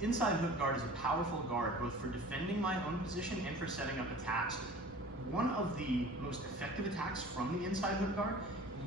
The inside hook guard is a powerful guard, both for defending my own position and for setting up attacks. One of the most effective attacks from the inside hook guard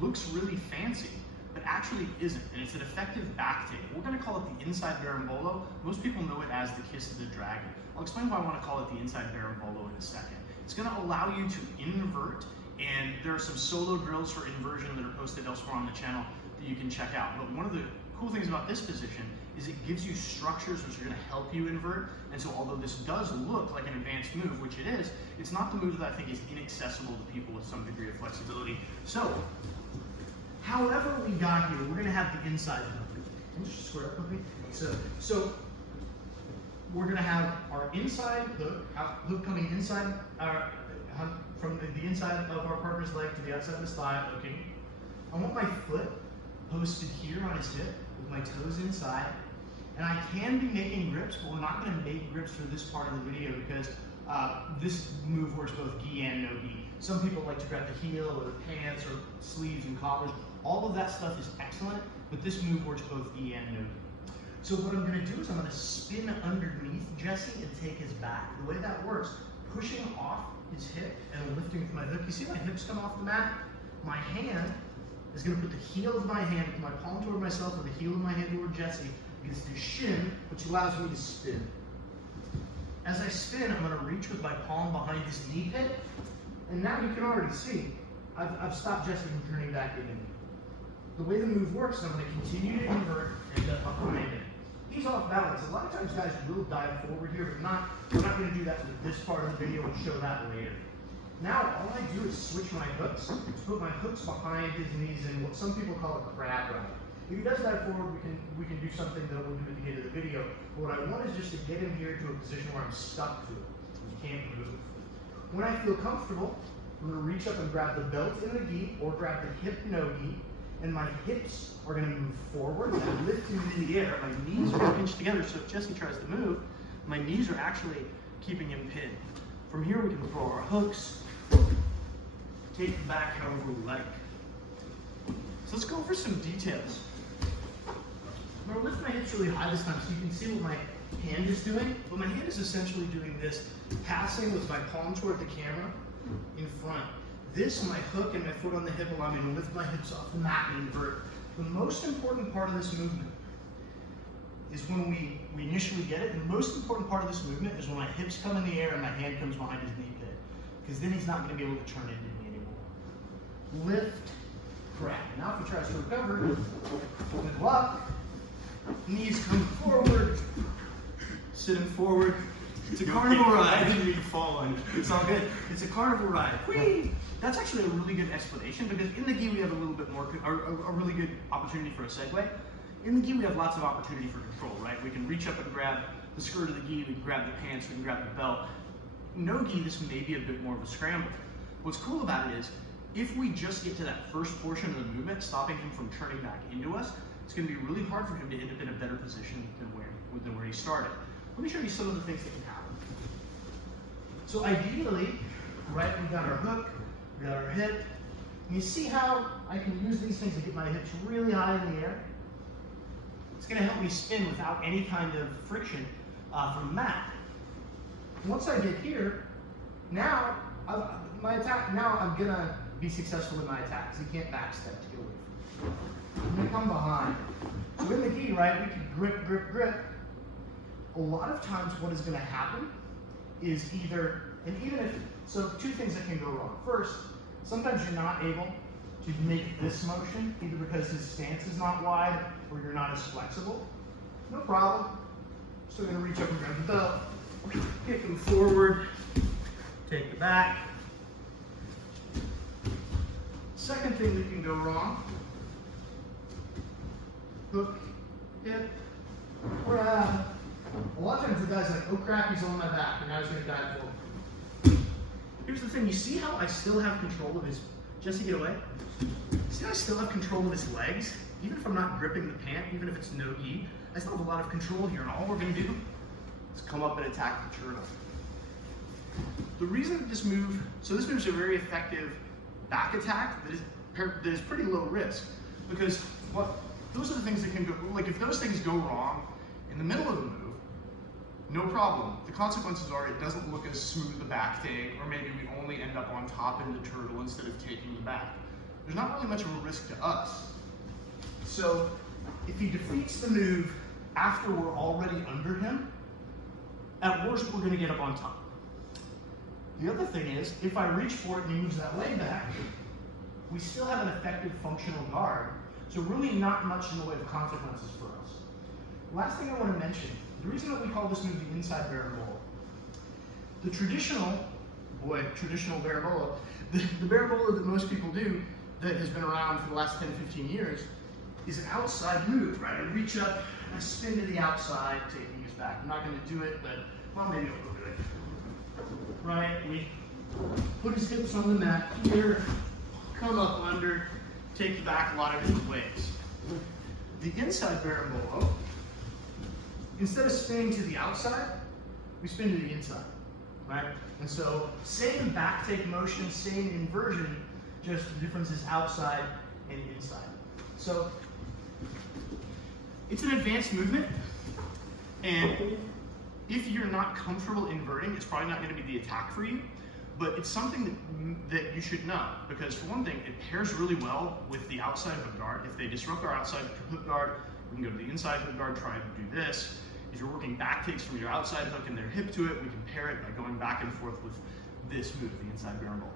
looks really fancy, but actually isn't, and it's an effective back take. We're gonna call it the inside Berimbolo. Most people know it as the kiss of the dragon. I'll explain why I wanna call it the inside Berimbolo in a second. It's gonna allow you to invert, and there are some solo drills for inversion that are posted elsewhere on the channel that you can check out. But one of the cool things about this position is it gives you structures which are going to help you invert. And so although this does look like an advanced move, which it is, it's not the move that I think is inaccessible to people with some degree of flexibility. So, however we got here, we're going to have the inside hook. Can you just square up with me? So we're going to have our inside hook coming inside from the inside of our partner's leg to the outside of his thigh, hooking. I want my foot posted here on his hip with my toes inside. And I can be making grips, but we're not going to make grips for this part of the video because this move works both gi and no gi. Some people like to grab the heel or the pants or sleeves and collars. All of that stuff is excellent, but this move works both gi and no gi. So what I'm going to do is I'm going to spin underneath Jesse and take his back. The way that works, pushing off his hip and lifting with my hook. You see my hips come off the mat? My hand is going to put the heel of my hand, my palm toward myself, and the heel of my hand toward Jesse against his shin, which allows me to spin. As I spin, I'm going to reach with my palm behind his knee pit, and now you can already see I've stopped Jesse from turning back into me. The way the move works, I'm going to continue to invert and up behind him. He's off balance. A lot of times guys will dive forward here, but we're not going to do that with this part of the video and show that later. Now, all I do is switch my hooks, put my hooks behind his knees in what some people call a crab ride. If he does that forward, we can do something that we'll do at the end of the video. But what I want is just to get him here to a position where I'm stuck to it. He can't move. When I feel comfortable, I'm going to reach up and grab the belt in the gi or grab the hip no gi, and my hips are going to move forward. I'm lifting in the air. My knees are pinched together, so if Jesse tries to move, my knees are actually keeping him pinned. From here, we can throw our hooks, take it back however we like. So let's go over some details. I'm going to lift my hips really high this time so you can see what my hand is doing. But my hand is essentially doing this, passing with my palm toward the camera in front. This, my hook and my foot on the hip allow me to lift my hips off the mat and invert. The most important part of this movement is when we initially get it. The most important part of this movement is when my hips come in the air and my hand comes behind his knee pit. Because then he's not going to be able to turn into me anymore. Lift, crack. Now if he tries to recover, with luck, knees come forward, sit him forward. It's a carnival ride. I didn't mean fall on it. It's all good. It's a carnival ride. Whee! That's actually a really good explanation because in the gi we have a little bit more, a really good opportunity for a segue. In the gi we have lots of opportunity for control, right? We can reach up and grab the skirt of the gi, we can grab the pants, we can grab the belt. No gi, this may be a bit more of a scramble. What's cool about it is, if we just get to that first portion of the movement, stopping him from turning back into us, it's going to be really hard for him to end up in a better position than where he started. Let me show you some of the things that can happen. So ideally, right, we've got our hook, we've got our hip. And you see how I can use these things to get my hips really high in the air? It's going to help me spin without any kind of friction from the mat. Once I get here, now I'm going to be successful in my attack because he can't backstep to get away from me. I'm going to come behind. So in the gi, right, we can grip, grip, grip. A lot of times what is going to happen is either, and even if, so two things that can go wrong. First, sometimes you're not able to make this motion, either because his stance is not wide or you're not as flexible. No problem. Still going to reach up and grab the belt, kick him forward, take the back. Second thing that can go wrong, hook, hip, grab. A lot of times the guy's like, oh crap, he's on my back, and now he's going to dive forward. Here's the thing, you see how I still have control of his, Jesse, get away? See how I still have control of his legs? Even if I'm not gripping the pant, even if it's no gi, I still have a lot of control here, and all we're going to do is come up and attack the turtle. The reason that this move, so this move is a very effective back attack that is pretty low risk, because those are the things that can go, like if those things go wrong in the middle of the move, no problem. The consequences are it doesn't look as smooth the back take, or maybe we only end up on top in the turtle instead of taking the back. There's not really much of a risk to us. So if he defeats the move after we're already under him, at worst we're gonna get up on top. The other thing is, if I reach for it and he moves that leg back, we still have an effective functional guard, so really not much in the way of consequences for us. Last thing I want to mention, the reason that we call this move the inside berimbolo. The traditional berimbolo, the berimbolo that most people do, that has been around for the last 10 to 15 years, is an outside move, right? I reach up, I spin to the outside, taking his back. I'm not going to do it, but, well, maybe I'll do it. Right, we put his hips on the mat here, come up under, take the back a lot of different ways. The inside berimbolo, instead of spinning to the outside, we spin to the inside, right? And so same back take motion, same inversion, just the difference is outside and inside. So it's an advanced movement, and if you're not comfortable inverting, it's probably not going to be the attack for you, but it's something that you should know, because for one thing, it pairs really well with the outside hook guard. If they disrupt our outside hook guard, we can go to the inside hook guard, try to do this. If you're working back takes from your outside hook and their hip to it, we can pair it by going back and forth with this move, the inside berimbolo.